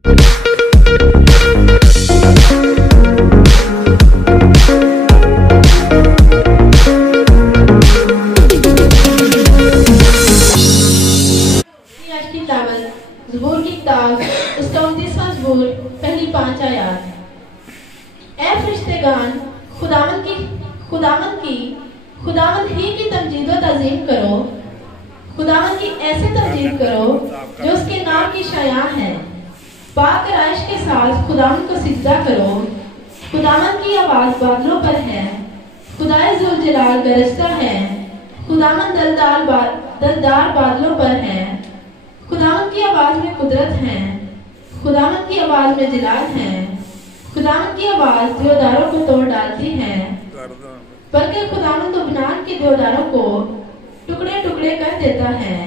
ज़बूर की किताब उसका 29वां ज़बूर पहली 5 आयत। ऐ फरिश्तेगान खुदावंद ही की तमजीद व ताज़ीम करो, खुदावंद की ऐसे तमजीद करो जो उसके नाम की शायां है। पाक आराइश के साथ खुदावंद को सिजदा करो, खुदावंद की आवाज़ बादलों पर है, खुदाए ज़ुल जलाल गरजता है, खुदावंद दलदार बादलों पर है। खुदावंद की आवाज़ में कुदरत है, खुदावंद की आवाज़ में जलाल है, खुदावंद की आवाज़ देवदारों को तोड़ डालती है, बल्कि खुदावंद लुबनान के देवदारों को टुकड़े टुकड़े कर देता है।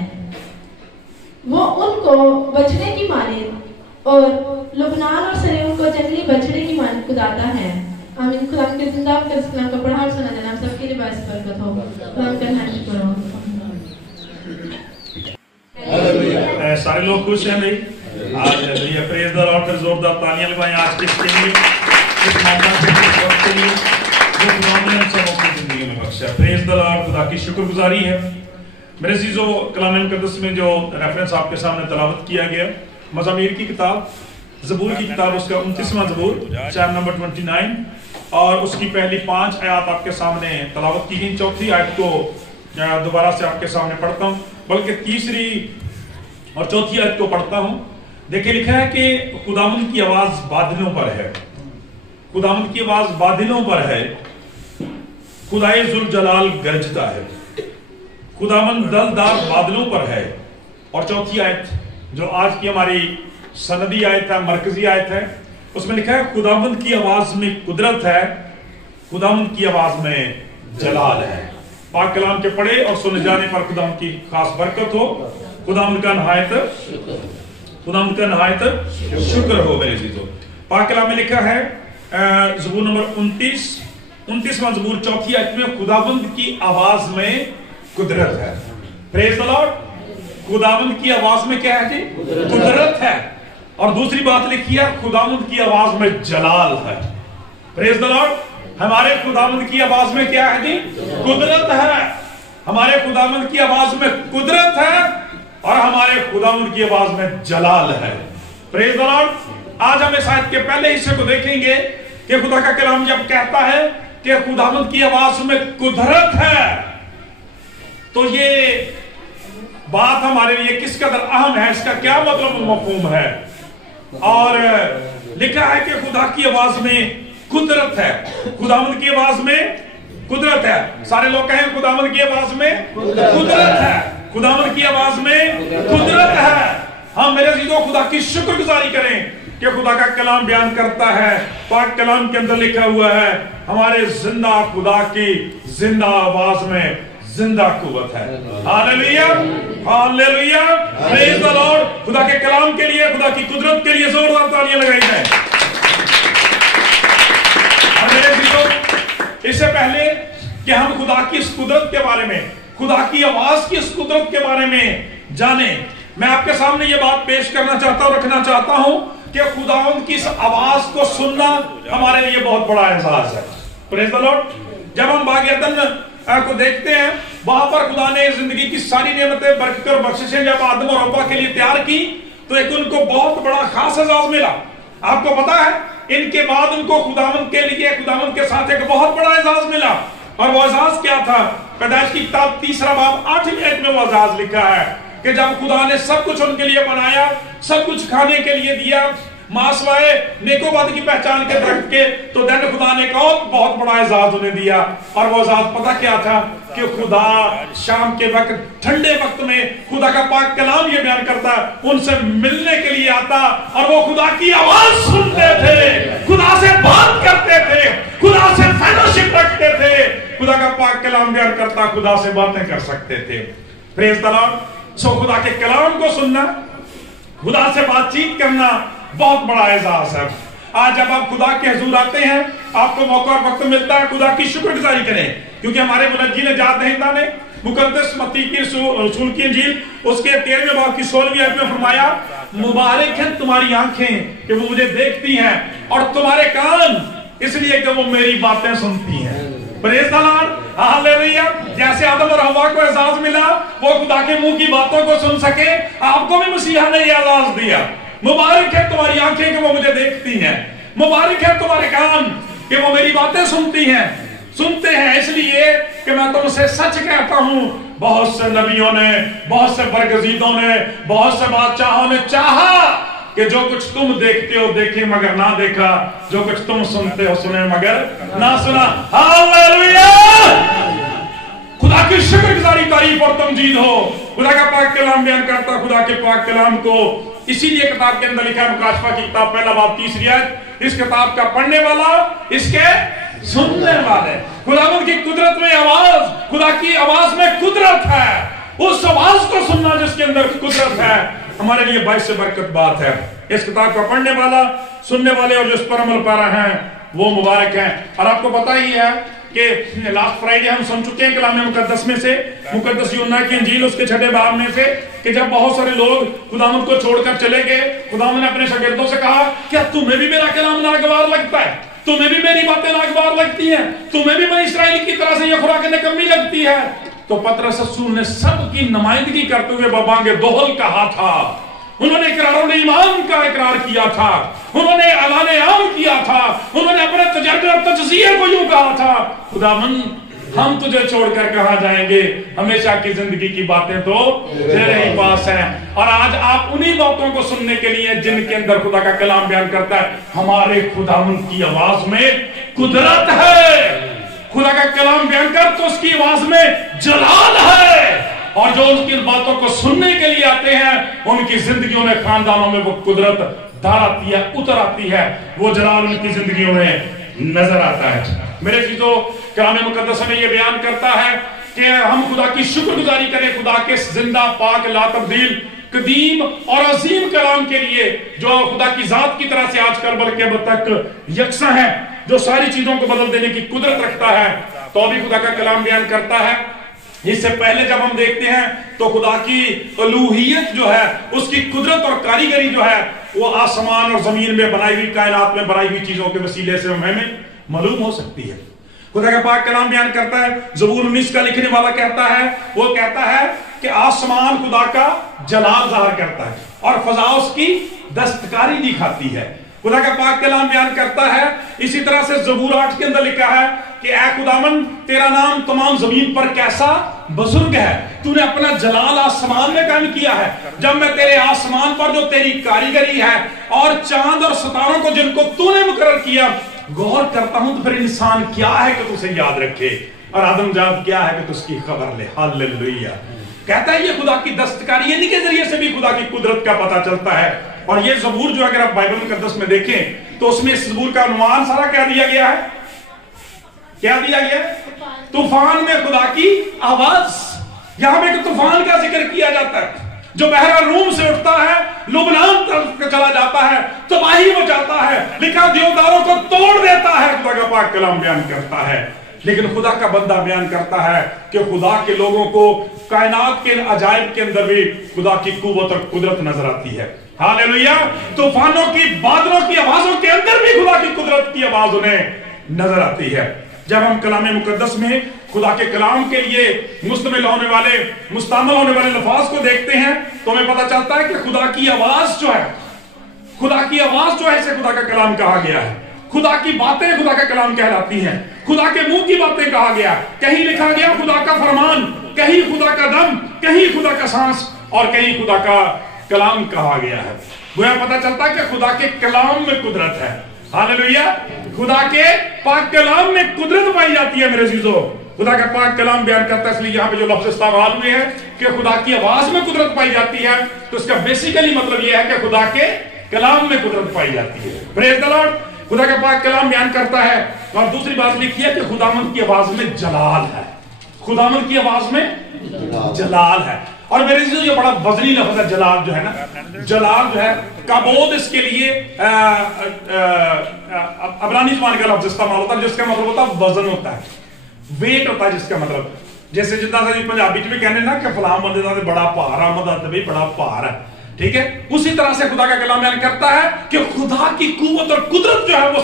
वो उनको बछड़े की मानित और लुबनान और सरेम को जंगली बछड़े की मानित कुदाता है। आमीन। खुदा के जिंदा के इस्लाम का पढ़ा और सुना देना आप सबके लिए बाइस बरकत हो। खुदा का नाम शुक्र हो। सारे लोग खुश हैं भाई? आज प्रेज द लॉर्ड, फिर जोरदार तालियां लगाएं आज के लिए, इस मौका के लिए जो खुदा ने हम सबों की जिंदगी में बख्शा। प्रेज द लॉर्ड, खुदा की शुक्रगुजारी है। मेरे अज़ीज़ों, कलाम मुक़द्दस में जो रेफरेंस आपके सामने तलावत किया गया, मज़ामीर की किताब, ज़बूर की किताब, उसका 29वां ज़बूर, चैप्टर नंबर 29, और उसकी पहली 5 आयत आपके सामने तलावत की गई। चौथी आयत को दोबारा से आपके सामने पढ़ता हूँ, बल्कि तीसरी और चौथी आयत को पढ़ता हूं। देखिए, लिखा है कि खुदावंद की आवाज बादलों पर है, खुदावंद की आवाज बादलों पर है, खुदाए ज़ुल जलाल गरजता है, खुदावंद दलदार बादलों पर है। और चौथी आयत जो आज की हमारी सनदी आयत है, मरकजी आयत है, उसमें लिखा है खुदावंद की आवाज में कुदरत है, खुदावंद की आवाज में जलाल है। पाक कलाम के पढ़े और सुने जाने पर खुदावंद की खास बरकत हो। खुदावंद का नहायत शुक्र हो मेरे अज़ीज़ों। पाक कलाम में लिखा है ज़बूर नंबर 29वां ज़बूर चौथी आयत में, खुदावंद की आवाज में कुदरत है। Praise the Lord. खुदावंद की आवाज में क्या है जी? कुदरत है। और दूसरी बात लिखी है, खुदावंद की आवाज में जलाल है। Praise the Lord. हमारे खुदावंद की आवाज में क्या है जी? कुदरत है। हमारे खुदावंद की आवाज में कुदरत है और हमारे खुदावंद की आवाज में जलाल है। Praise the Lord. आज हम इस आयत के पहले हिस्से को देखेंगे कि खुदा का कलाम जब कहता है कि खुदावंद की आवाज में कुदरत है, तो ये बात हमारे लिए किस कदर अहम है, इसका क्या मतलब मफ़हूम है। और लिखा है कि खुदा की आवाज में कुदरत है, खुदावंद की आवाज में कुदरत है। सारे लोग कहें खुदावंद की आवाज में कुदरत है, खुदावंद की आवाज में कुदरत है। हम मेरे अज़ीज़ों खुदा की शुक्रगुजारी करें कि खुदा का कलाम बयान करता है, पाक कलाम के अंदर लिखा हुआ है, हमारे जिंदा खुदा की जिंदा आवाज में जिंदा कुव्वत है। Hallelujah, hallelujah, praise the Lord. खुदा के कलाम के लिए, खुदा की कुदरत के लिए जोरदार तालियां लगाई जाएं। मेरे अज़ीज़ों, इससे पहले कि हम खुदा की इस कुदरत के बारे में, खुदा की आवाज की इस कुदरत के बारे में जाने, मैं आपके सामने ये बात पेश करना चाहता हूं, रखना चाहता हूं कि खुदावंद की इस आवाज को सुनना हमारे लिए बहुत बड़ा एहसास है। Praise the Lord. जब हम बाग एदन को देखते हैं, वहां पर खुदा ने जिंदगी की सारी नेमतें, बरकत और बख्शिशें जब आदम और हव्वा के लिए तैयार की, तो एक उनको बहुत बड़ा खास एहसास मिला। आपको पता है, इनके बाद उनको खुदावंद के लिए, खुदावंद के साथ एक बहुत बड़ा एहसास मिला। और वो एहसास क्या था? पैदाइश की किताब 3 बाब 8वीं आयत में वो एहसास लिखा है कि जब खुदा ने सब कुछ उनके लिए बनाया, सब कुछ खाने के लिए दिया, मासवाए नेकोबद की पहचान के दरख्त के, तो देन खुदा ने एक और बहुत बड़ा एहसास उन्हें दिया। और वो एहसास पता क्या था? कि खुदा शाम के वक्त, ठंडे वक्त में, खुदा का पाक कलाम ये बयान करता, उनसे मिलने के लिए आता और वो खुदा की आवाज सुनते थे, खुदा से बात करते थे, खुदा से फेलोशिप रखते थे। खुदा का पाक कलाम बयान करता, खुदा से बातें कर सकते थे। Praise the Lord. सो खुदा के कलाम को सुनना, खुदा से बातचीत करना बहुत बड़ा एहसास है। आज जब आप खुदा के हुजूर आते हैं, आपको मौका और वक्त मिलता है खुदा की शुक्रगुजारी करें, क्योंकि हमारे मुनज्जी ने जात दहिंदा ने मुकद्दस मत्ती की रसूल की इंजील उसके 13वें बाब की 16वीं आयत में फरमाया, मुबारक है तुम्हारी आंखें कि वो मुझे देखती हैं, और तुम्हारे कान इसलिए कि वो मेरी बातें सुनती हैं। Praise the Lord, hallelujah. जैसे आदम और हव्वा को एहसास मिला वो खुदा के मुंह की बातों को सुन सके, आपको भी मसीहा ने यह एहसास दिया। मुबारक है तुम्हारी आंखें कि वो मुझे देखती हैं, मुबारक है तुम्हारे कान कि वो मेरी बातें सुनती हैं, सुनते हैं। इसलिए कि मैं तुमसे सच कहता हूं, बहुत से नबियों ने, बहुत से बरगजीदों ने, बहुत से बादशाहों ने चाहा कि जो कुछ तुम देखते हो देखे मगर ना देखा, जो कुछ तुम सुनते हो सुने मगर ना सुना। हालेलुया। खुदा की शुक्रगुजारी, तारीफ और तमजीद हो। खुदा का पाक कलाम बयान करता, खुदा के पाक कलाम को इसीलिए किताब के अंदर लिखा है, मुकाशफा की किताब पहला बाब 3री आयत, इस किताब का पढ़ने वाला इसके सुनने वाले। खुदावंद की कुदरत में आवाज, खुदा की आवाज में कुदरत है। उस आवाज को सुनना जिसके अंदर कुदरत है, हमारे लिए बाइस से बरकत बात है। इस किताब का पढ़ने वाला, सुनने वाले और जिस पर अमल पैरा हैं वो मुबारक हैं। और आपको पता ही है कि लास्ट फ्राइडे हम सुन चुके हैं कलाम मुकद्दस में से, मुकद्दस यूहन्ना की इंजील उसके 6ठे बाब में से, कि जब बहुत सारे लोग खुदावंद को छोड़कर चले गए, खुदावंद ने अपने शागिर्दों से कहा, क्या तुम्हें भी मेरा कलाम नागवार लगता है? तुम्हें भी मेरी बातें नागवार लगती हैं? तुम्हें भी मैं इस्राएल की तरह से यह खुराक निकम्मी लगती है? तो पतरस रसूल ने सबकी नुमाइंदगी करते हुए बाबांगे दोहल कहा था। उन्होंने इकरारों ने ईमान का इकरार किया था, उन्होंने अलाने आम किया था, उन्होंने अपने तजर्बे और तजज़िये को यूं कहा था, खुदावंद हम तुझे छोड़कर कहां जाएंगे, हमेशा की जिंदगी की बातें तो तेरे ही पास हैं। और आज आप उन्हीं बातों को सुनने के लिए जिनके अंदर खुदा का कलाम बयान करता है, हमारे खुदावंद की आवाज में कुदरत है। खुदा का कलाम बयान कर तो उसकी आवाज में जलाल है, और जो उसकी बातों को सुनने के लिए आते हैं उनकी जिंदगियों में, खानदानों में वो कुदरत धार आती है, उतर आती है, वो जलाल उनकी जिंदगियों में नजर आता है। मेरे चीजों, कलाम मुकद्दस में ये बयान करता है कि हम खुदा की शुक्रगुजारी करें, खुदा के जिंदा पाक ला तब्दील कदीम और अजीम कलाम के लिए, जो खुदा की जात की तरह से आज कल बल्कि अब तक यकसा है, जो सारी चीजों को बदल देने की कुदरत रखता है। तो अभी खुदा का कलाम बयान करता है। इससे पहले जब हम देखते हैं तो खुदा की अलूहियत जो है, उसकी कुदरत और कारीगरी जो है, वो आसमान और जमीन में बनाई हुई, कायनात में बनाई हुई चीजों के वसीले से हमें मालूम हो सकती है। खुदा का पाक कलाम बयान करता है, ज़बूर 19 का लिखने वाला कहता है, वो कहता है कि आसमान खुदा का जलाल ज़ाहिर करता है और फजा उसकी दस्तकारी दिखाती है। खुदा का पाक कलाम बयान करता है, इसी तरह से ज़बूर 8 के अंदर लिखा है कि ऐ खुदावन, तेरा नाम तमाम जमीन पर कैसा बुजुर्ग है, तूने अपना जलाल आसमान में कायम किया है। जब मैं तेरे आसमान पर जो तेरी कारीगरी है और चांद और सितारों को जिनको तूने मुकर्रर किया गौर करता हूं, तो फिर इंसान क्या है कि तुझे याद रखे, और आदमजात क्या है कि तू उसकी खबर ले। हालेलुया। कहता है ये खुदा की दस्तकारी, इनके जरिए से भी खुदा की कुदरत का पता चलता है। और ये ज़बूर जो अगर आप बाइबल मुकद्दस में देखें तो उसमें इस ज़बूर का अनुमान सारा क्या दिया गया है, क्या दिया गया? तूफान में खुदा की आवाज। यहां पे तूफान का जिक्र किया जाता है जो बहरा रूम से उठता है, लुबनान तक चला जाता है, तबाही मचाता है, लिखा देवदारों को तोड़ देता है। खुदा का पाक कलाम बयान करता है। लेकिन खुदा का बंदा बयान करता है कि खुदा के लोगों को कायनात के अजायब के अंदर भी खुदा की कुव्वत और कुदरत नजर आती है। हालेलुया। तूफानों की, बादलों की आवाजों के अंदर भी खुदा की कुदरत की आवाज उन्हें नजर आती है। जब हम कलाम मुकद्दस में खुदा के कलाम के लिए मुस्तमिल होने वाले, मुस्तामल होने वाले लफ्ज़ को देखते हैं तो हमें पता चलता है कि खुदा की आवाज जो है, खुदा की आवाज जो है, इसे खुदा का कलाम कहा गया है। खुदा की बातें खुदा का कलाम कहलाती हैं, खुदा के मुंह की बातें कहा गया। कहीं लिखा गया खुदा का फरमान, कहीं खुदा का दम, कहीं खुदा का सांस, और कहीं खुदा का कलाम कहा गया है। गोया पता चलता है कि खुदा के कलाम में कुदरत है। हालेलुया। खुदा के पाक कलाम में कुदरत पाई जाती है। मेरे अजीजों, खुदा का पाक कलाम बयान करता है, इसलिए यहाँ पे जो लफ्ज़ इस्तेमाल हुए हैं कि खुदा की आवाज में कुदरत पाई जाती है, तो इसका बेसिकली मतलब यह है कि खुदा के कलाम में कुदरत पाई जाती है। Praise the Lord. खुदा का पाक कलाम बयान करता है। और दूसरी बात लिखी है कि खुदावंद की आवाज में जलाल है। खुदावंद की आवाज में जलाल है। और मेरे लिए ये बड़ा वजनी लफ्ज़ है जलाल जो है ना, जलाल जो है काबोद, इसके लिए अबरानी ज़बान का लफ्ज़ इस्तेमाल होता है जिसका मतलब होता है वजन होता है, वेट होता है, जिसका मतलब जैसे जितना सा पंजाबी च भी कहने ना कि फलां बंदे दा बड़ा भार आ, मदद भी बड़ा भार है, ठीक है, उसी तरह से खुदा का कलाम बयान करता है कि खुदा की कुव्वत और कुदरत जो है वो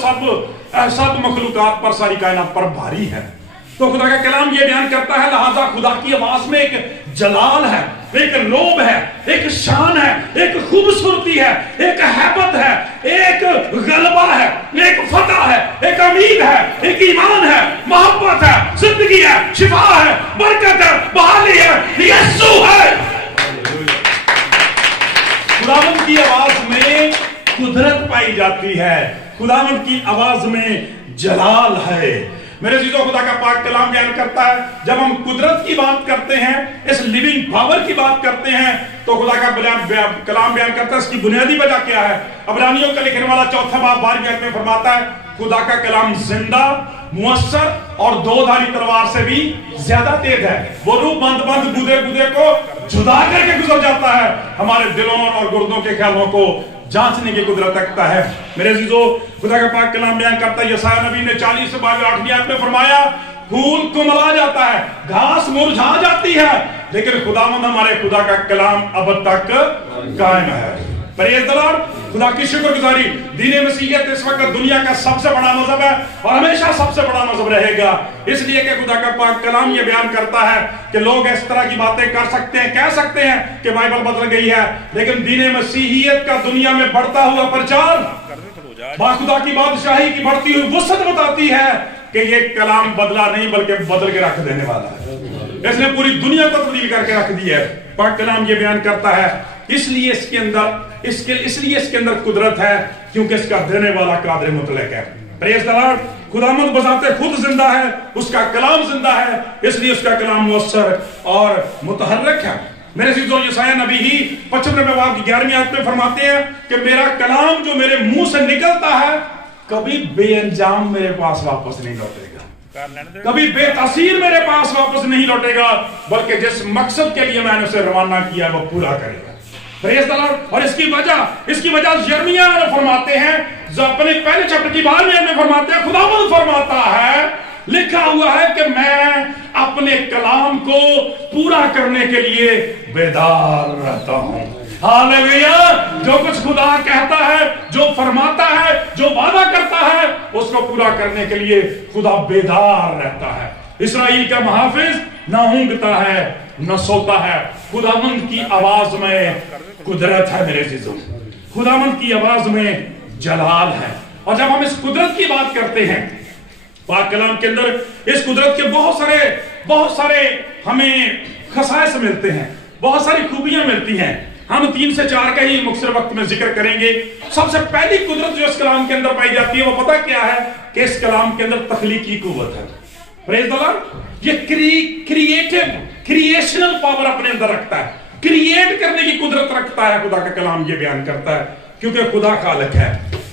सब मखलूकात पर, सारी कायनात पर भारी है। तो खुदा का कलाम ये बयान करता है, लिहाजा खुदा की आवाज में एक जलाल है, एक लोभ है, एक शान है, एक खूबसूरती है, एक हैबत है, एक गलबा है, एक फतह है, एक उम्मीद है, एक ईमान है, मोहब्बत है, जिंदगी है, शिफा है, बरकत है, बहाली है, यीशु है। खुदावंद की आवाज में कुदरत पाई जाती है, खुदावंद की आवाज में जलाल है। मेरे चीजों खुदा का पाक कलाम बयान करता है, जब हम कुदरत की बात करते हैं, इस लिविंग पावर की बात करते हैं, तो खुदा का कलाम बयान करता है इसकी बुनियादी वजह क्या है। अब्रानियों का लिखने वाला 4 बाब 12 आयत में फरमाता है, खुदा का कलाम जिंदा, मुअस्सर और दोधारी तलवार से भी ज्यादा तेज है। वो रूह बंद गुदे को जुदा करके गुजर जाता है, हमारे दिलों और गुर्दों के ख्यालों को जांचने की कुदरत रखता है। मेरे अजीजों, खुदा का पाक कलाम बयान करता है, यशायाह नबी ने 40 से 8वीं आयत में फरमाया, फूल कुमला जाता है, घास मुरझा जाती है, लेकिन खुदावंद हमारे खुदा का कलाम अब तक कायम है। Praise the Lord. खुदा की शुक्रगुजारी। दीन मसीहियत इस वक्त दुनिया का सबसे बड़ा मजहब है और हमेशा सबसे बड़ा मजहब रहेगा, इसलिए कि खुदा का पाक कलाम ये बयान करता है कि लोग इस तरह की बातें कर सकते हैं, कह सकते हैं कि बाइबल बदल गई है, लेकिन दीन मसीहियत का दुनिया में बढ़ता हुआ प्रचार खुदा की बादशाही की बढ़ती हुई वसअत बताती है कि ये कलाम बदला नहीं बल्कि बदल के रख देने वाला है। इसने पूरी दुनिया को तब्दील करके रख दी है। पाक कलाम ये बयान करता है, इसलिए इसके अंदर कुदरत है, क्योंकि इसका देने वाला कादिर मुतलक है। Praise the Lord. खुदावंद बजाते खुद जिंदा है, उसका कलाम जिंदा है, इसलिए उसका कलाम मुअस्सर और मुतहर्रिक है। मेरे अज़ीज़ों, यशायाह नबी ही 95वें बाब की 11वीं आयत में फरमाते हैं कि मेरा कलाम जो मेरे मुंह से निकलता है कभी बेअंजाम मेरे पास वापस नहीं लौटेगा, कभी बेतासीर मेरे पास वापस नहीं लौटेगा, बल्कि जिस मकसद के लिए मैंने उसे रवाना किया वो पूरा करेगा। Praise the Lord. और इसकी वजह यिर्मयाह फरमाते हैं, जो अपने पहले चैप्टर की 12वीं आयत में फरमाते हैं, खुदावंद फरमाता है, लिखा हुआ है कि मैं अपने कलाम को पूरा करने के लिए बेदार रहता हूं। हालेलुया। जो कुछ खुदा कहता है, जो फरमाता है, जो वादा करता है, उसको पूरा करने के लिए खुदा बेदार रहता है। इस्राएल का मुहाफिज न ऊँघता है न सोता है। खुदावंद की आवाज में कुदरत है। मेरे अज़ीज़ों, खुदावंद की आवाज में जलाल है। और जब हम इस कुदरत की बात करते हैं, पाक कलाम के अंदर इस कुदरत के बहुत सारे हमें खसाइस मिलते हैं, बहुत सारी खूबियां मिलती हैं। हम 3 से 4 का ही मुख्तर वक्त में जिक्र करेंगे। सबसे पहली कुदरत जो इस कलाम के अंदर पाई जाती है वो पता क्या है कि इस कलाम के अंदर तख्लीकी कुव्वत है। Praise the Lord. ये क्रिएशनल पावर अपने अंदर रखता है, क्रिएट करने की कुदरत रखता है। खुदा का कलाम ये बयान करता है, क्योंकि खुदा खालिक है।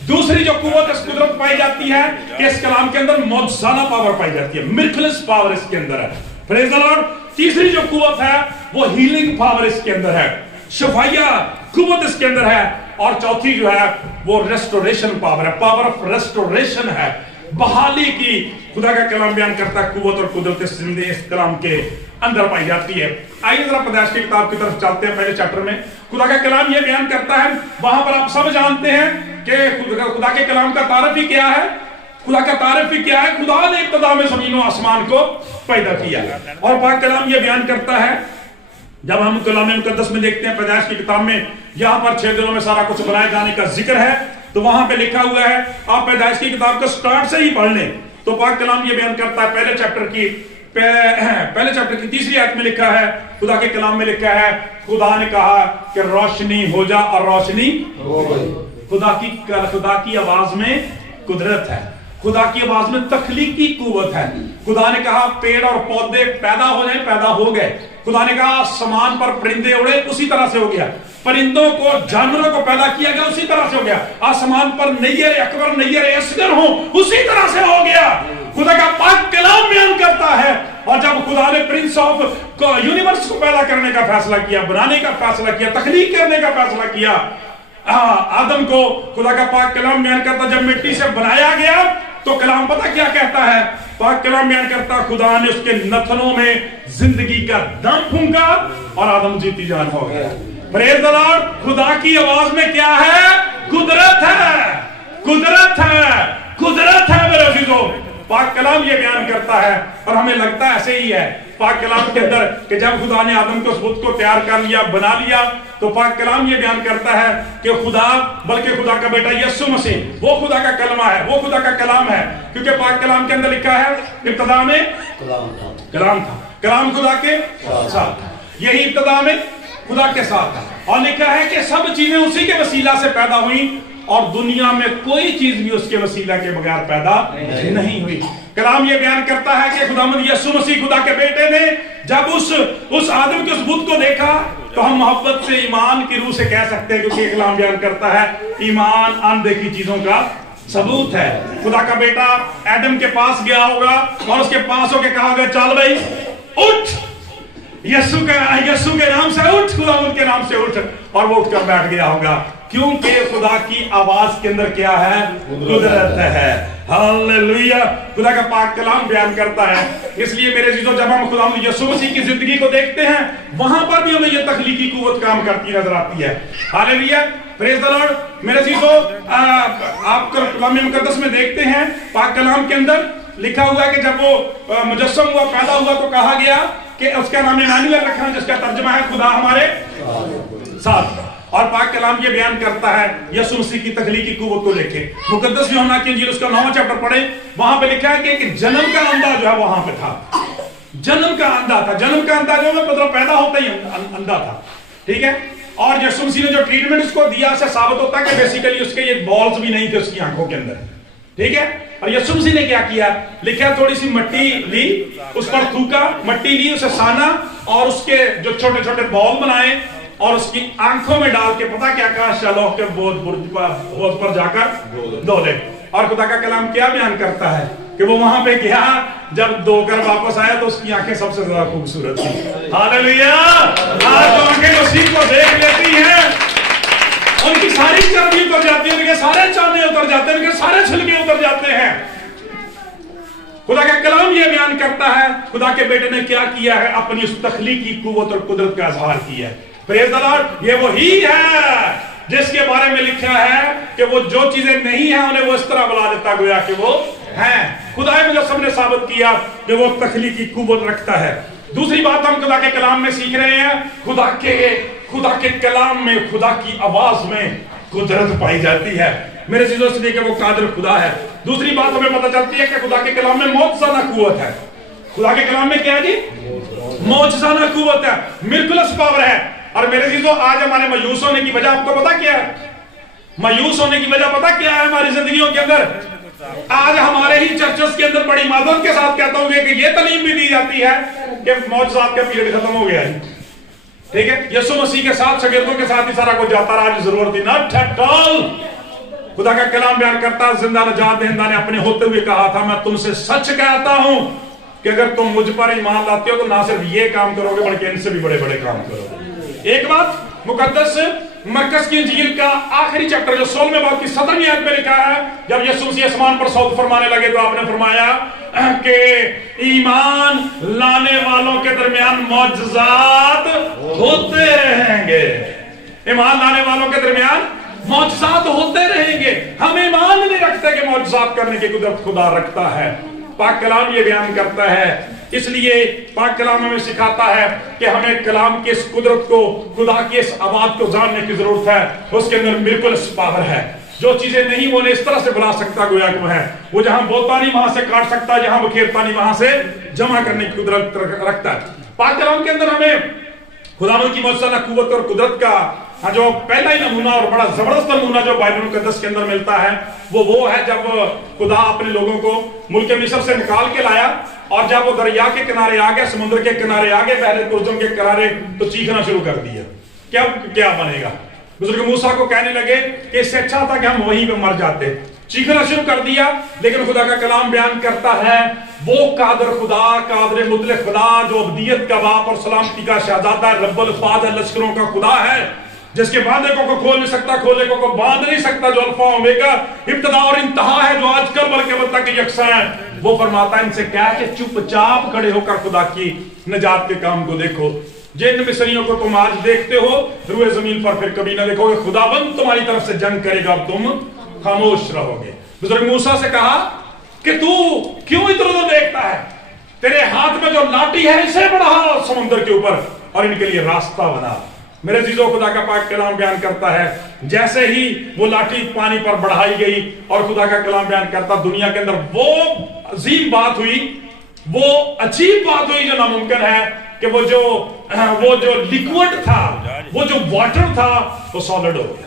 दूसरी जो कुव्वत इस कुदरत पाई जाती है कि इस कलाम के अंदर मौजज़ाना पावर पाई जाती है, मिरेकलस पावर इसके अंदर है। Praise the Lord. तीसरी जो कुव्वत है वो हीलिंग पावर इसके अंदर है, शफाइया कुव्वत इसके अंदर है। और चौथी जो है वो रेस्टोरेशन पावर है, पावर ऑफ रेस्टोरेशन है, बहाली की। खुदा का कलाम बयान करता है कुव्वत और कुदरत इस कलाम के अंदर पाई जाती है। आइए जरा पैदाइश की किताब की तरफ चलते हैं। पहले चैप्टर में खुदा का कलाम यह बयान करता है, वहां पर आप सब जानते हैं कि खुदा के कलाम का तारीफ ही क्या है। खुदा का तारीफ ही क्या है? खुदा ने इब्तिदा में ज़मीन और आसमान को पैदा किया। और पाक कलाम यह बयान करता है, जब हम कलाम मुकद्दस में देखते हैं पैदाइश की किताब में, यहां पर 6 दिनों में सारा कुछ बनाए जाने का जिक्र है, तो वहां पे लिखा हुआ है, आप पैदाइश की किताब को स्टार्ट से ही पढ़ लें तो पाक कलाम ये बयान करता है, पहले चैप्टर की 3री आयत में लिखा है, खुदा के कलाम में लिखा है, खुदा ने कहा कि रोशनी हो जा और रोशनी हो गई। खुदा की आवाज में कुदरत है, खुदा की आवाज में तख्लीकी कुव्वत है। खुदा ने कहा पेड़ और पौधे पैदा हो जाए, पैदा हो गए। खुदा ने कहा आसमान पर परिंदे उड़े, उसी तरह से हो गया। परिंदों को, जानवरों को पैदा किया गया, उसी तरह से हो गया। आसमान पर नैयर अकबर नैयर असगर हो, उसी तरह से हो गया। खुदा का पाक कलाम बयान करता है। और जब खुदा ने प्रिंस ऑफ यूनिवर्स को पैदा करने का फैसला किया, बनाने का फैसला किया, तख्लीक करने का फैसला किया, आदम को खुदा का पाक कलाम बयान करता, जब मिट्टी से बनाया गया तो कलाम पता क्या कहता है पाक कलाम बयान करता खुदा ने उसके नथनों में जिंदगी का दम फूंका और आदम जीती जान हो गया। Praise the Lord. खुदा की आवाज में क्या है? कुदरत है, कुदरत है, कुदरत है मेरे अजीजों। पाक कलाम ये बयान करता है और हमें लगता है ऐसे ही है पाक कलाम के अंदर कि जब खुदा ने आदम को उस बुत को तैयार कर लिया, बना लिया, तो पाक कलाम ये बयान करता है कि खुदा, बल्कि खुदा का बेटा यीशु मसीह वो खुदा का कलमा है, वो खुदा का कलाम है। क्योंकि पाक कलाम के अंदर लिखा है इब्तिदा में कलाम था, कलाम खुदा के साथ था, यही इब्तिदा में खुदा के साथ था। और लिखा है कि सब चीजें उसी के वसीला से पैदा हुई और दुनिया में कोई चीज भी उसके वसीला के बगैर पैदा नहीं हुई। कलाम ये बयान करता है कि खुदावंद यीशु मसीह खुदा के बेटे ने जब उस आदम के उस बुत को देखा तो हम मोहब्बत से ईमान की रूह से कह सकते हैं, क्योंकि कलाम बयान करता है ईमान अनदेखी चीजों का सबूत है। खुदा का बेटा एडम के पास गया होगा और उसके पास होके कहा होगा चल भाई उठ, यीशु के नाम से उठ, खुदावंद के नाम से उठ, और वो उठकर बैठ गया होगा, क्योंकि खुदा की आवाज के अंदर क्या है? कुदरत है। हालेलुया। खुदा का पाक कलाम बयान करता है। इसलिए मेरे जीजों, जब हम खुदावंद यीशु मसीह की जिंदगी को देखते हैं वहां पर भी हमें यह तख्लीकी कुव्वत काम करती नजर आती है। Hallelujah, praise the Lord. मेरे जीजों, आप कलाम मुकद्दस में देखते हैं पाक कलाम के अंदर लिखा हुआ है कि जब वो मुजस्सम हुआ, पैदा हुआ, तो कहा गया कि उसका नाम इमानुएल रखा, जिसका तर्जुमा है खुदा हमारे साथ। और पाक कलाम ये बयान करता है यीशु मसीह की तख्लीकी कुव्वत को लेके। मुकद्दस यूहन्ना की इंजील उसका 9वां चैप्टर पढ़े, वहां पे लिखा है कि एक जन्म का अंधा जो है वहां पे था, जन्म का अंधा था। जन्म का अंधा जो है मतलब पैदा होता ही अंधा था, ठीक है। और यीशु मसीह ने जो ट्रीटमेंट उसको दिया से साबित होता है कि बेसिकली उसके ये बॉल्स भी नहीं थे उसकी आंखों के अंदर, ठीक है। और यीशु मसीह ने क्या किया? लिखा थोड़ी सी मिट्टी ली, उस पर थूका, मिट्टी ली, उसे साना और उसके जो छोटे छोटे बॉल बनाए और उसकी आंखों में डाल के पता क्या कहा? चलो के बोझ पर जाकर धो ले। और खुदा का कलाम क्या बयान करता है कि वो वहां पे गया, जब धोकर वापस आया तो उसकी आंखें सबसे ज्यादा खूबसूरत थी। हालेलुया। आज तो आंखें मसीह को देख लेती हैं, उनकी सारी चर्बी उतर जाती है, उनके सारे चांदे उतर जाते हैं, उनके सारे छिलके उतर जाते हैं। खुदा का कलाम यह बयान करता है खुदा के बेटे ने क्या किया है? अपनी उस तख्लीकी कुव्वत और कुदरत का इजहार किया है। Praise the Lord. ये वही है जिसके बारे में लिखा है कि वो जो चीजें नहीं है उन्हें वो इस तरह बुला देता गोया कि वो हैं। खुदा मुजस्सम ने साबित किया कि वो तख्लीकी कुव्वत रखता है। दूसरी बात हम खुदा के कलाम में सीख रहे हैं, खुदा के कलाम में, खुदा की आवाज में कुदरत पाई जाती है। मेरे चीजों से देखे वो कादिर खुदा है। दूसरी बात हमें पता चलती है कि खुदा के कलाम में मौजज़ाना कुव्वत है। खुदा के कलाम में क्या है जी? मौजज़ाना कुव्वत है, मिरेकुलस पावर है। और मेरे चीजों, आज हमारे मायूस होने की वजह आपको पता क्या है? मायूस होने की वजह पता क्या है हमारी जिंदगियों के अंदर? आज हमारे ही चर्चेस के अंदर बड़ी मादत के साथ कहता हूं कि ये तालीम भी दी जाती है कि मौजज़ात का पीरियड खत्म हो गया है, ठीक है। यीशु मसीह के साथ, शागिर्दों के साथ ही सारा कुछ जाता रहा, आज जरूरत ही नॉट एट ऑल। खुदा का कलाम बयान करता है, जिंदा नजात दहिंदा ने अपने होते हुए कहा था, मैं तुमसे सच कहता हूं कि अगर तुम मुझ पर ईमान लाते हो तो ना सिर्फ ये काम करोगे बल्कि इनसे भी बड़े बड़े काम करोगे। एक बात, मुकद्दस मरकस की इंजील का आखिरी चैप्टर जो 16वें बाब की 17वीं आयत में लिखा है, जब यीशु मसीह आसमान पर सौद फरमाने लगे तो आपने फरमाया कि ईमान लाने वालों के दरमियान मौजज़ात होते रहेंगे। ईमान लाने वालों के दरमियान मौजज़ात होते रहेंगे। हम ईमान नहीं रखते कि मौजज़ात करने की कुदरत खुदा रखता है। पाक कलाम ये बयान करता है, इसलिए पाक कलाम हमें सिखाता है कि हमें कलाम की इस कुदरत को, खुदा की इस आवाज को जानने की जरूरत है। उसके अंदर बिल्कुल पावर है, जो चीजें नहीं वो इस तरह से बुला सकता गोया कि वो जहां बोलता नहीं वहां से काट सकता, जहां बखेरता नहीं वहां से जमा करने की कुदरत रखता है। पाक कलाम के अंदर हमें खुदावंद की मौजज़ाना कुव्वत और कुदरत का जो पहला ही नमूना और बड़ा जबरदस्त नमूना जो बाइबल मुकद्दस के अंदर मिलता है वो है जब खुदा अपने लोगों को मुल्क मिस्र से निकाल के लाया और जब वो दरिया के किनारे आ गए, समुद्र के किनारे आ गए, पहले तुर्जम के किनारे, तो चीखना शुरू कर दिया, क्या बनेगा। बुजुर्ग मूसा को कहने लगे कि इससे अच्छा था कि हम वहीं पे मर जाते। चीखना शुरू कर दिया। लेकिन खुदा का कलाम बयान करता है वो कादर खुदा, कादर मुतलक खुदा जो अब्दियत का बाप और सलामती का शहजादा, रब्बुल फाद लश्करों का खुदा है, जिसके बांधे को खोल नहीं सकता, खोले को बांध नहीं सकता, जो अल्फा ओमेगा, इब्तिदा और इंतहा है, जो आज कल बल्कि अब तक यकसा है, वो फरमाता है इनसे क्या कि चुपचाप खड़े होकर खुदा की निजात के काम को देखो। जिन मिस्रियों को तुम आज देखते हो रुए जमीन पर फिर कभी ना देखोगे, खुदाबंद तुम्हारी तरफ से जंग करेगा और तुम खामोश रहोगे। बुजुर्ग मूसा से कहा कि तू क्यों इधर उधर देखता है, तेरे हाथ में जो लाठी है इसे बढ़ा समुद्र के ऊपर और इनके लिए रास्ता बना। मेरे अजीजों, खुदा का पाक कलाम बयान करता है जैसे ही वो लाठी पानी पर बढ़ाई गई और खुदा का कलाम बयान करता दुनिया के अंदर वो अजीम बात हुई, वो अजीब बात हुई जो नामुमकिन है कि वो जो लिक्विड था, वो जो वाटर था वो सॉलिड हो गया।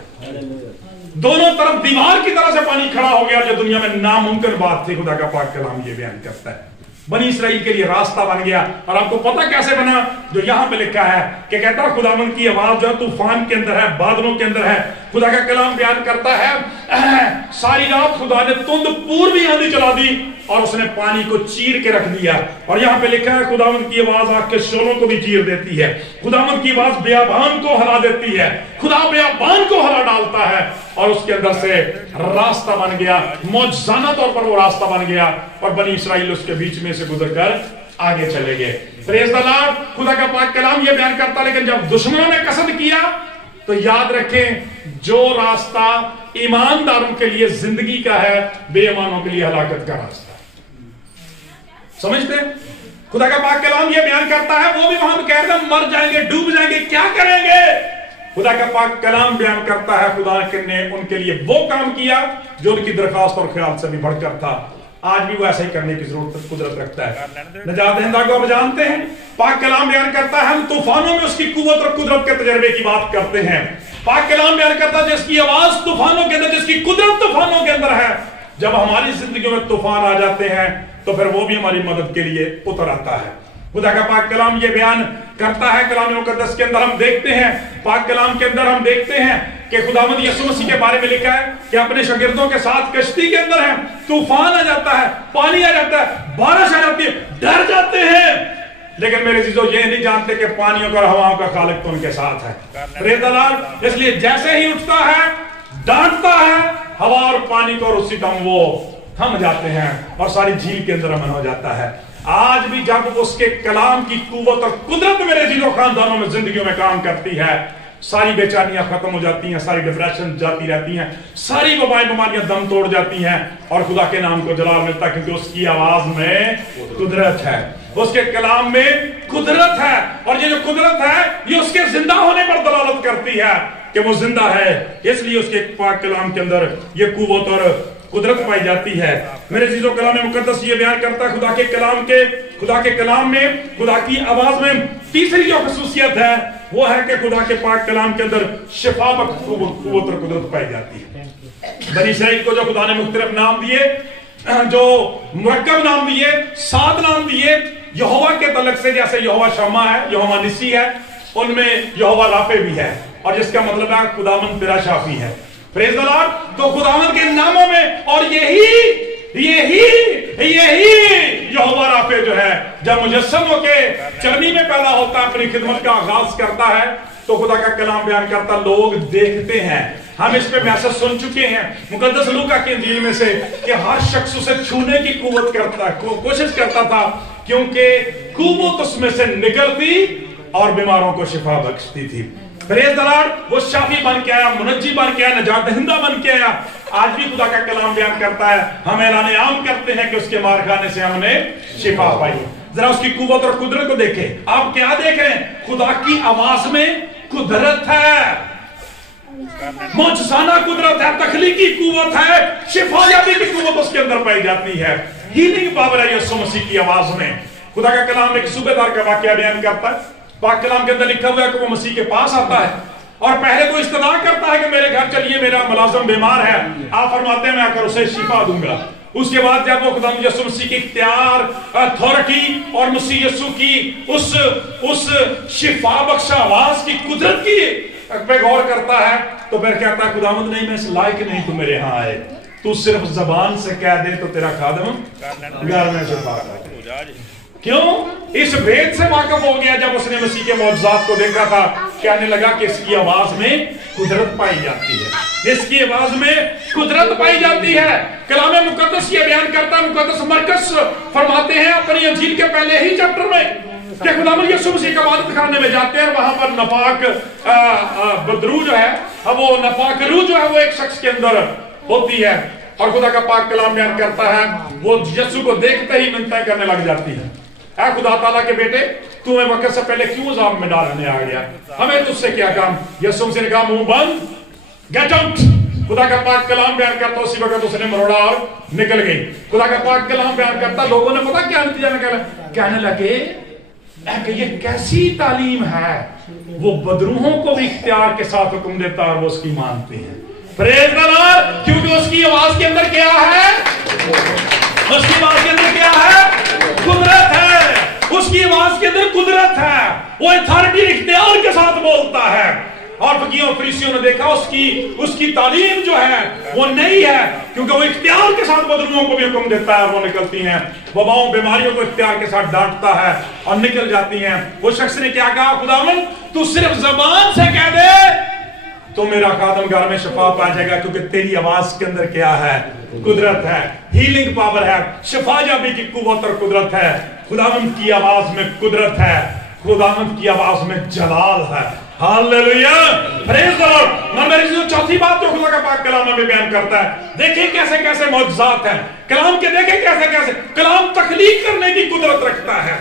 दोनों तरफ दीवार की तरह से पानी खड़ा हो गया, जो दुनिया में नामुमकिन बात थी। खुदा का पाक कलाम ये बयान करता है बनी इसराइल के लिए रास्ता बन गया। और आपको पता कैसे बना, जो यहां पे लिखा है कि कहता है खुदावंद की आवाज जो तूफान के अंदर है, बादलों के अंदर है। खुदा का कलाम बयान करता है सारी रात खुदा ने तुंद पूर्वी आंधी चला दी और उसने पानी को चीर के रख दिया। और यहां पे लिखा है खुदावंद की आवाज आग के शोलों को भी चीर देती है। खुदावंद की आवाज बियाबान को हिला देती है। खुदा बियाबान को हिला डालता है और उसके अंदर से रास्ता बन गया। मौजज़ाना तौर पर वो रास्ता बन गया और बनी इसराइल उसके बीच में से गुजरकर आगे चले गए। Praise the Lord. खुदा का पाक कलाम ये बयान करता, लेकिन जब दुश्मनों ने कसद किया तो याद रखें, जो रास्ता ईमानदारों के लिए जिंदगी का है, बेईमानों के लिए हलाकत का रास्ता। समझते हैं? खुदा का पाक कलाम ये बयान करता है, वो भी वहां पे कह रहे हैं मर जाएंगे, डूब जाएंगे, क्या करेंगे? खुदा का पाक कलाम बयान करता है खुदा ने उनके लिए वो काम किया जो उनकी दरखास्त और ख्याल से भी बढ़कर था। आज भी वो ऐसा ही करने की जरूरत कुदरत रखता है। नजात दहिंदा को आप जानते हैं, पाक कलाम बयान करता है हम तूफानों में उसकी कुव्वत और कुदरत के तजर्बे की बात करते हैं। पाक कलाम बयान करता है जिसकी आवाज तूफानों के अंदर, जिसकी कुदरत तूफानों के अंदर है। जब हमारी जिंदगी में तूफान आ जाते हैं तो फिर वो भी हमारी मदद के लिए उतर आता है। खुदा का पाक कलाम ये बयान करता है, कलाम मुकद्दस के अंदर हम देखते हैं, पाक कलाम के अंदर हम देखते हैं कि खुदावंद यीशु मसीह के बारे में लिखा है कि अपने शागिर्दों के साथ कश्ती के अंदर है, तूफान आ जाता है, पानी आ जाता है, बारिश आ जाती है, डर जाते हैं, लेकिन मेरे चीजों ये नहीं जानते कि पानियों का हवाओं का खालिक तो उनके साथ है। Praise the Lord. इसलिए जैसे ही उठता है, डांटता है हवा और पानी को, और उसी दम वो थम जाते हैं और सारी झील के अंदर अमन हो जाता है। आज भी जब उसके कलाम की कुव्वत और कुदरत मेरे जीरो खानदानों में जिंदगियों में काम करती है, सारी बेचैनियां खत्म हो जाती हैं, सारी डिप्रेशन जाती रहती हैं, सारी वबाई बीमारियां दम तोड़ जाती हैं और खुदा के नाम को जलाल मिलता है, क्योंकि उसकी आवाज में कुदरत है, उसके कलाम में कुदरत है। और ये जो कुदरत है ये उसके जिंदा होने पर दलालत करती है कि वो जिंदा है। इसलिए उसके पाक कलाम के अंदर ये कुव्वत और कुदरत पाई जाती है। मेरे चीजों कलाम मुकद्दस ये बयान करता है खुदा के कलाम में खुदा की आवाज में तीसरी जो खसूसियत है वो है कि खुदा के पाक कलाम के अंदर शिफा कुव्वत और कुदरत पाई जाती है। बनी इसराइल को जो खुदा ने मुख्तलिफ नाम दिए, जो मुरक्कब नाम दिए, 7 नाम दिए यहोवा के तलक से, जैसे यहोवा शम्मा है, यहोवा निसी है, उनमें यहोवा राफे भी है, और जिसका मतलब है खुदावंद तेरा शाफी है। Praise the Lord. तो खुदावंद के नामों में और यही यहोवा राफे जो है जब मुजस्सम होके चरनी में पैदा होता है, अपनी खिदमत का आगाज करता है, तो खुदा का कलाम बयान करता, लोग देखते हैं। हम इस पे मैसेज सुन चुके हैं मुकद्दस लूका की इंजील में से कि हर शख्स उसे छूने की कुव्वत करता, कोशिश करता था, क्योंकि कुव्वत उसमें से निकलती और बीमारों को शिफा बख्शती थी। Praise the Lord. वो शाफी बन के आया, मुनज्जी बन के आया, नजात दहिंदा बन के आया। आज भी खुदा का कलाम बयान करता है, हम ऐलान आम करते हैं कि उसके मार खाने से हमने शिफा पाई। जरा उसकी कुव्वत और कुदरत को देखें। आप क्या देख रहे हैं? खुदा की आवाज में कुदरत है, मौजज़ाना कुदरत है, तख्लीकी कुव्वत है, शिफायाबी की कुव्वत उसके अंदर पाई जाती है। हीलिंग पावर है यीशु मसीह की आवाज में। खुदा का कलाम एक सूबेदार का वाकया बयान करता है। पाक कलाम के अंदर लिखा हुआ है कि वो मसीह के पास आता है और पहले तो इस्तदा करता है कि मेरे घर चलिए, मेरा मुलाजिम बीमार है, आप फरमाते हैं मैं आकर उसे शिफा दूंगा। उसके बाद जब वो खुदा यीशु मसीह की इख्तियार, अथॉरिटी और मसीह यीशु की उस शिफा बख्श आवाज की कुदरत की पे गौर करता है, तो फिर कहता है खुदावंद नहीं, मैं इस लायक नहीं तू मेरे यहाँ आए, तू सिर्फ जबान से कह दे तो तेरा खादिम घर में शिफा कर। क्यों? इस भेद से वाकिफ हो गया जब उसने मसीह के मौजज़ात को देखा था, कहने लगा कि इसकी आवाज में कुदरत पाई जाती है। इसकी आवाज में कुदरत पाई जाती है। कलाम मुकद्दस ये बयान करता है, मुकद्दस मरकस फरमाते हैं अपनी इंजील के पहले ही चैप्टर में कि खुदावंद यीशु मसीह के इबादत खाने में जाते हैं और वहां पर नपाक बदरू जो है, वो नपाक रूह जो है वो एक शख्स के अंदर होती है और खुदा का पाक कलाम बयान करता है, वो यीशु को देखते ही मिन्नतें करने लग जाती है, ऐ खुदा ताला के बेटे तुम्हें वक्त से पहले क्यों अज़ाब में डालने आ गया, हमें तुझसे क्या काम। यीशु मसीह ने कहा मुंह बंद, गेट आउट। खुदा का पाक कलाम बयान करता, उसी वक्त उसने मरोड़ा और निकल गई। खुदा का पाक कलाम बयान करता, लोगों ने पता क्या नतीजा निकाला, कहने लगे कि ये कैसी तालीम है, वो बदरूहों को भी इख्तियार के साथ हुक्म देता और वो उसकी मानते हैं। प्रेज़ द लॉर्ड, क्योंकि उसकी आवाज के अंदर क्या है, उसकी आवाज के अंदर क्या है, कुदरत है। उसकी आवाज के अंदर कुदरत है, वो अथॉरिटी इख्तियार के साथ बोलता है। और फकीहों फरीसियों ने देखा उसकी तालीम जो है वो नहीं है, क्योंकि वो इख्तियार के साथ बदरूहों को भी हुक्म देता है और वो निकलती हैं, वबाओं बीमारियों को इख्तियार के साथ डांटता है और निकल जाती हैं। वो शख्स ने क्या कहा, खुदावंद तू सिर्फ जबान से कह दे तो मेरा खादम घर में शफा पा जाएगा, क्योंकि तेरी आवाज के अंदर क्या है, कुदरत है, हीलिंग पावर है, शफा जाबी की कुव्वत और कुदरत है। खुदावंद की आवाज में कुदरत है, खुदावंद की आवाज में जलाल है। Hallelujah, praise the Lord. मेरी जो चौथी बात तो खुदा का पाक कलाम में बयान करता है, देखिए कैसे कैसे मौजज़ात हैं कलाम के, देखें कैसे कैसे कलाम तख्लीक करने की कुदरत रखता है।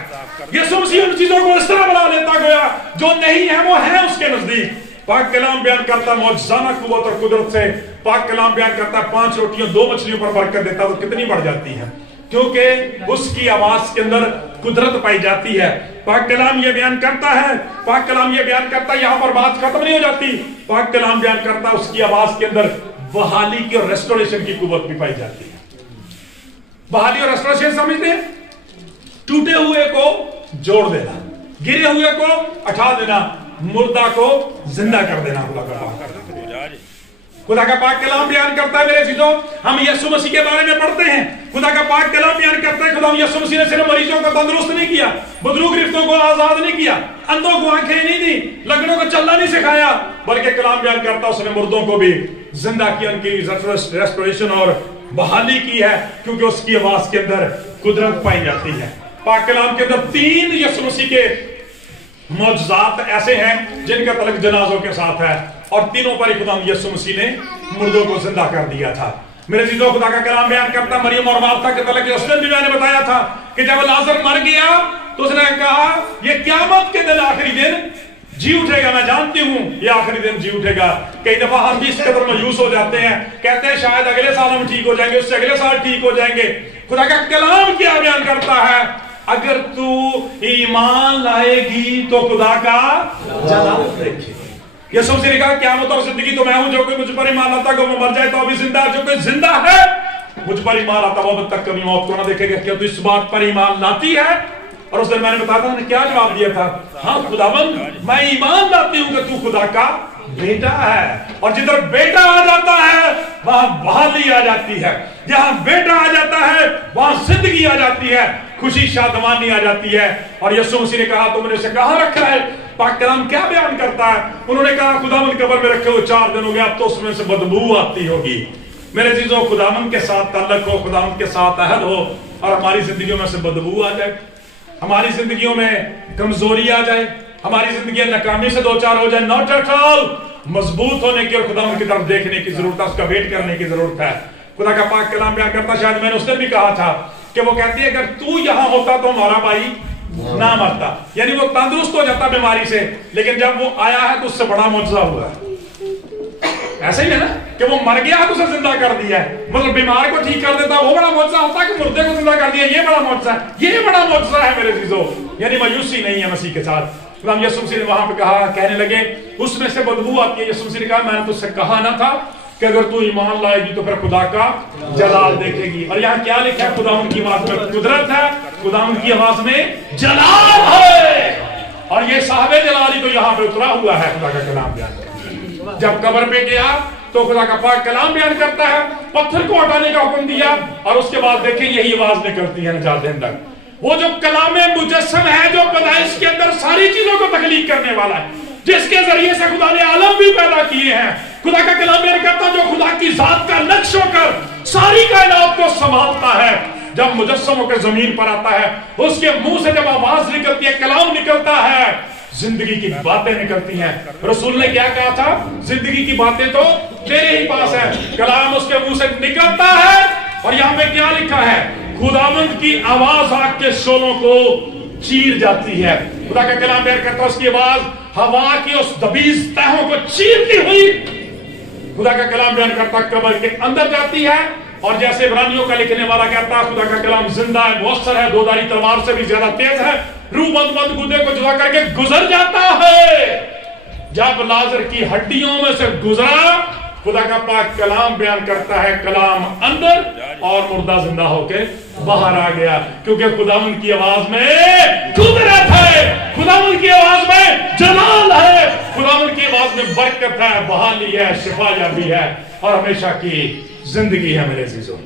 यीशु मसीह उन चीजों को इस तरह बना लेता गया जो नहीं है वो है उसके नजदीक। पाक कलाम बयान करता है मौजज़ाना कुव्वत और कुदरत से। पाक कलाम बयान करता है 5 रोटियों 2 मछलियों पर बरकत देता है तो कितनी बढ़ जाती है, क्योंकि उसकी आवाज के अंदर कुदरत पाई जाती है। पाक कलाम ये बयान करता है, पाक कलाम ये बयान करता है, यहां पर बात खत्म नहीं हो जाती। पाक कलाम बयान करता है उसकी आवाज के अंदर बहाली की और रेस्टोरेशन की कुव्वत भी पाई जाती है। बहाली और रेस्टोरेशन समझते हैं, टूटे हुए को जोड़ देना, गिरे हुए को उठा देना, मुर्दा को जिंदा कर देना। खुदा का पाक कलाम बयान करता है मेरे चीजों, हम यीशु मसीह के बारे में पढ़ते हैं, खुदा का पाक कलाम बयान करता है खुदा यीशु मसीह ने सिर्फ मरीजों को तंदुरुस्त नहीं किया, बदरू गिरफ्तों को आजाद नहीं किया, अंधों को आंखें नहीं दी, लंगड़ों को चलना नहीं सिखाया, बल्कि कलाम बयान करता है उसने मुर्दों को भी जिंदा किया, उनकी रेस्टोरेशन और बहाली की है, क्योंकि उसकी आवाज के अंदर कुदरत पाई जाती है। पाक कलाम के अंदर 3 यीशु मसीह के मौजज़ात ऐसे हैं जिनका तल्लुक जनाजों के साथ है, और तीनों पर खुदा यीशु मसीह ने मुर्दों को जिंदा कर दिया था। मेरे चीजों खुदा का कलाम बयान करता मरियम और मार्था के तल्लुक उस दिन भी मैंने बताया था कि जब लाजर मर गया तो उसने कहा ये क़यामत के दिन आखिरी दिन जी उठेगा, मैं जानती हूं ये आखिरी दिन जी उठेगा। कई दफा हम भी इस कदर मायूस हो जाते हैं, कहते हैं शायद अगले साल हम ठीक हो जाएंगे, उससे अगले साल ठीक हो जाएंगे। खुदा का कलाम क्या बयान करता है, अगर तू ईमान लाएगी तो खुदा का जलाल देखेगी। यीशु मसीह ने कहा क़यामत और जिंदगी तो मैं हूं, जो कोई मुझ पर ईमान लाता है वो मर जाए तो अभी जिंदा, जो कोई जिंदा है मुझ पर ईमान लाता वो अब तक कभी मौत को ना देखेगा। क्या तू इस बात पर ईमान लाती है? और उस दिन मैंने बताया था, क्या जवाब दिया था, हाँ खुदावंद मैं ईमान लाती हूं कि तू खुदा का बेटा है। और जिधर बेटा आ जाता है वहां बहाली आ जाती है, जहां बेटा आ जाता है वहां जिंदगी आ जाती है, खुशी शादमानी आ जाती है। और यीशु मसीह ने कहा तुमने उसे कहां रखा है? पाक कलाम क्या बयान करता है? उन्होंने कहा खुदावंद कब्र में रखे हुए 4 दिन हो गए, अब तो उसमें से बदबू आती होगी। मेरे चीजों खुदावंद के साथ ताल्लुक हो, खुदावंद के साथ अहद हो, और हमारी जिंदगियों में से बदबू आ जाए, हमारी जिंदगियों में कमजोरी आ जाए, हमारी जिंदगी नाकामी से 2-4 हो जाए, नॉट एट ऑल। मजबूत होने की और खुदावंद की तरफ देखने की जरूरत है, उसका वेट करने की जरूरत है। खुदा का पाक कलाम बयान करता, शायद मैंने उस दिन भी कहा था कि वो कहती है अगर तू यहां होता तो हमारा भाई ना मरता, यानी वो तंदुरुस्त हो जाता बीमारी से, लेकिन जब वो आया है तो उससे बड़ा मौजज़ा हुआ है। ऐसे ही है ना कि वो मर गया तो उसे जिंदा कर दिया है, मतलब बीमार को ठीक कर देता वो बड़ा मौजज़ा होता है कि मुर्दे को जिंदा कर दिया, ये बड़ा मौजज़ा है, ये बड़ा मौजज़ा है मेरे चीजों। यानी मायूसी नहीं है मसीह के साथ। यीशु मसीह ने वहां पे कहा, कहने लगे उसमें से बदबू आती है। यीशु मसीह ने कहा मैंने तुझसे कहा ना था कि अगर तू ईमान लाएगी तो फिर खुदा का जलाल देखेगी। और यहाँ क्या लिखा है, खुदावंद की आवाज में कुदरत है, खुदावंद की आवाज में जलाल है। और ये साहबे जलाली तो यहाँ पे उतरा हुआ है। खुदा का कलाम बयान जब कब्र पे गया तो खुदा का पाक कलाम बयान करता है, पत्थर को हटाने का हुक्म दिया, और उसके बाद देखें यही आवाज निकलती है नजात दहिंदा। वो जो कलाम मुजस्सम है, जो पैदाइश के अंदर सारी चीजों को तख्लीक करने वाला है, जिसके जरिए से खुदा ने आलम भी पैदा किए हैं। खुदा का कलाम बयान करता जो खुदा की जात का नक्श होकर सारी कायनात को संभालता है, जब मुजस्सम होकर जमीन पर आता है, उसके मुंह से जब आवाज निकलती है, कलाम निकलता है, जिंदगी की बातें निकलती हैं। रसूल ने क्या कहा था? जिंदगी की बातें तो तेरे ही पास है। कलाम उसके मुंह से निकलता है और यहां पे क्या लिखा है? खुदावंद की आवाज आग के शोलों को चीर जाती है। खुदा का कलाम बयान करता है उसकी आवाज हवा की उस दबीज तहों को चीरती हुई, खुदा का कलाम बयान करता कब्र के अंदर जाती है। और जैसे इब्रानियों का लिखने वाला कहता है खुदा का कलाम जिंदा है, मुअस्सर है, दो धारी तलवार से भी ज्यादा तेज है, रूह बंद गुदे को जुदा करके गुजर जाता है। जब लाजर की हड्डियों में से गुजरा, खुदा का पाक कलाम बयान करता है कलाम अंदर और मुर्दा जिंदा होके बाहर आ गया, क्योंकि खुदावंद की आवाज में कुदरत है, खुदावंद की आवाज में जलाल है, खुदावंद की आवाज में बरकत है, बहाली है, शिफायाबी है और हमेशा की जिंदगी है। मेरे अजीजों,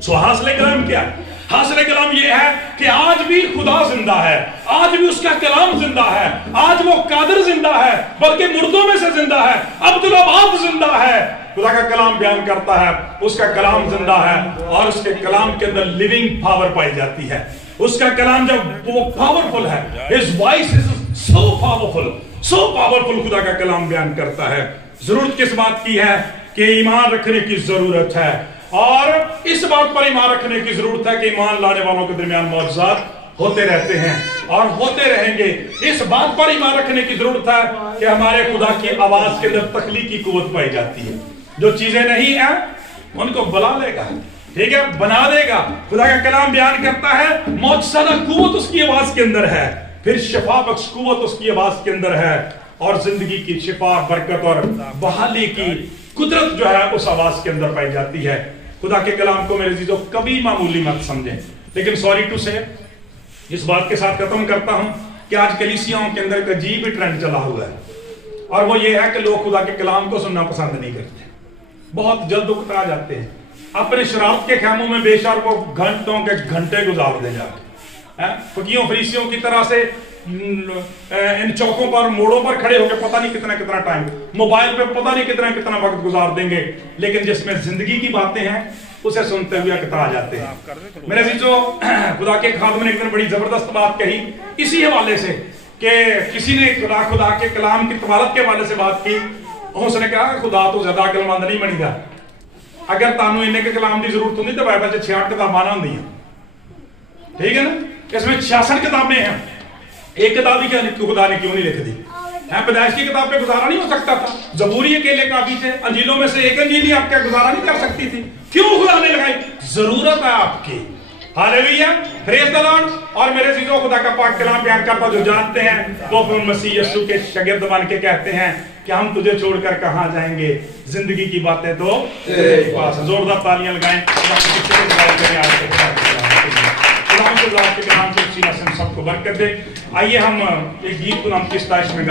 सो हासिल कलाम क्या है? हासिल कलाम यह है कि आज भी खुदा जिंदा है, आज भी उसका कलाम जिंदा है, आज वो कादिर जिंदा है, बल्कि मुर्दों में से जिंदा है, अब्दुल अबाद जिंदा है। खुदा का कलाम बयान करता है उसका कलाम जिंदा है और उसके कलाम के अंदर लिविंग पावर पाई जाती है। उसका कलाम जब वो पावरफुल है, his voice is so powerful, खुदा का कलाम बयान करता है। जरूरत किस बात की है? कि ईमान रखने की जरूरत है, और इस बात पर ईमान रखने की जरूरत है कि ईमान लाने वालों के दरमियान मौजज़ात होते रहते हैं और होते रहेंगे। इस बात पर ईमान रखने की जरूरत है कि हमारे खुदा की आवाज के अंदर तख्लीकी कुव्वत पाई जाती है। जो चीजें नहीं है उनको बुला लेगा, ठीक है, बना देगा। खुदा का कलाम बयान करता है मौजज़ादा कुव्वत उसकी आवाज के अंदर है, फिर शिफा बख्श कुव्वत उसकी आवाज के अंदर है, और जिंदगी की शिफा, बरकत और बहाली की कुदरत जो है उस आवाज के अंदर पाई जाती है। खुदा के कलाम को मेरे जीजों कभी मामूली मत समझें। लेकिन सॉरी टू से इस बात के साथ खत्म करता हूं कि आज कलीसियाओं के अंदर एक अजीब ट्रेंड चला हुआ है, और वो ये है कि लोग खुदा के कलाम को सुनना पसंद नहीं करते, बहुत जल्द उकता जाते हैं, अपने शरारत के खैमों में बेशर वो घंटों के घंटे गुजार दे जाते हैं, फकीयों फरीसियों की तरह से इन चौकों पर, मोड़ों पर खड़े होकर पता नहीं कितना कितना टाइम, मोबाइल पे पता नहीं कितना कितना वक्त गुजार देंगे, लेकिन जिसमें जिंदगी की बातें हैं उसे सुनते हुए कतरा जाते हैं। मेरे जो खुदा के खादम ने एक दिन बड़ी जबरदस्त बात कही इसी हवाले से कि किसी ने खुदा के कलाम की तवालत के हवाले से बात की। उसने कहा खुदा तो ज्यादा अकलमंद नहीं बनेगा, अगर तानू इन्ने के कलाम की जरूरत होती तो बाइबल 66 किताबां ना होंदी, ठीक है ना, इसमें 66 किताबें हैं, एक किताब ही क्या खुदा ने क्यों नहीं लिख दी? पैदाइश की किताब पे गुजारा नहीं हो सकता था, जबूरी अकेले काफी थे, अंजीलों में से एक अंजील ही आपका गुजारा नहीं कर सकती थी, क्यों खुदा ने लगाई? जरूरत है आपकी। Hallelujah, praise the Lord. और मेरे जीजों, खुदा का पाक कलाम बयान करता जो जानते हैं वो अपने मसीह यीशु के शागिर्द बन के कहते हैं कि हम तुझे छोड़कर कहां जाएंगे, जिंदगी की बातें तो तेरे पास। जोरदार तालियां लगाएं। सबको बरकत दे। आइए हम एक गीत को नाम की स्ताइश में